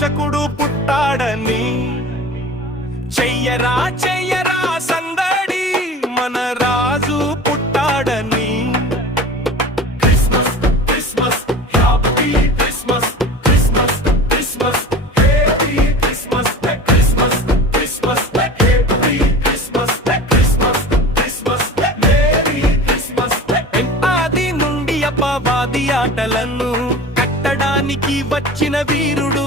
రక్షకుడు పుట్టాడని. చెయ్యరా చెయ్యరా సందడి, మన రాజు పుట్టాడని. Christmas Christmas happy Christmas, Christmas Christmas happy Christmas, Christmas Christmas happy Christmas, Christmas Christmas merry Christmas. ఆది నుండి అపవాది ఆటలను కట్టడానికి వచ్చిన వీరుడు,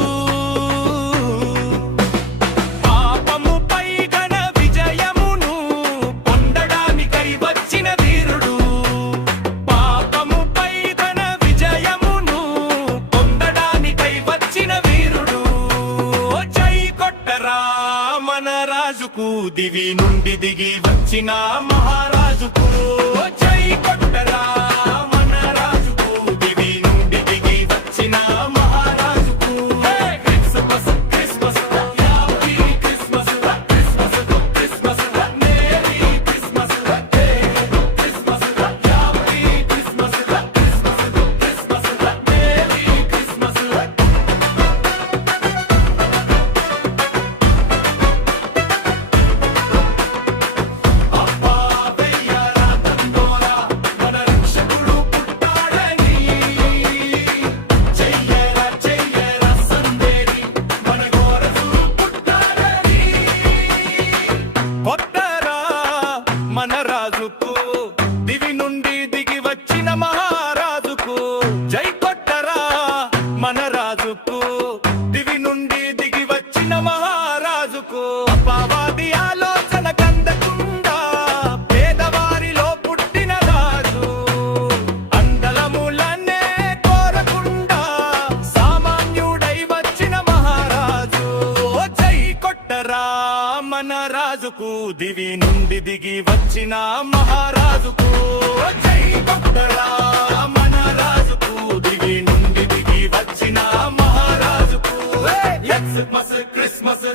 పాపముపై ఘన విజయమును పొందడానికై వచ్చిన వీరుడు. పాపముపై ఘన విజయమును పొందడానికై వచ్చిన వీరుడు. జై కొట్టరా మన రాజుకు, దివి నుండి దిగి వచ్చిన మహారాజుకు. జై కొట్టరా మన రాజుకు, దివి నుండి దిగి వచ్చిన మహారాజుకు. Christmas Christmas happy Christmas, Christmas Christmas merry Christmas, Christmas happy Christmas, Christmas Christmas merry Christmas. అబ్బా వెయ్యరా తందోరా, మన రక్షకుడు పుట్టాడని. చెయ్యరా చెయ్యరా సందేరి, మన ఘోరసుడు పుట్టాడని. కొట్టరా మన రాజుకు, దివి నుండి దిగి వచ్చిన మహారాజుకు. జై కొట్టరా మన రాజుకు, దివి నుండి దిగి వచ్చిన మహారాజుకు. అపవాది ఆలోచన కందకుండా పేదవారిలో పుట్టిన రాజు. అందలములనే కోరకుండా సామాన్యుడై వచ్చిన మహారాజు. జై కొట్టరా మన రాజుకు, దివి నుండి దిగి వచ్చిన మహారాజుకు. జై కొట్టరా మన రాజుకు, దివి నుండి దిగి వచ్చిన మహారాజుకు. Christmas Christmas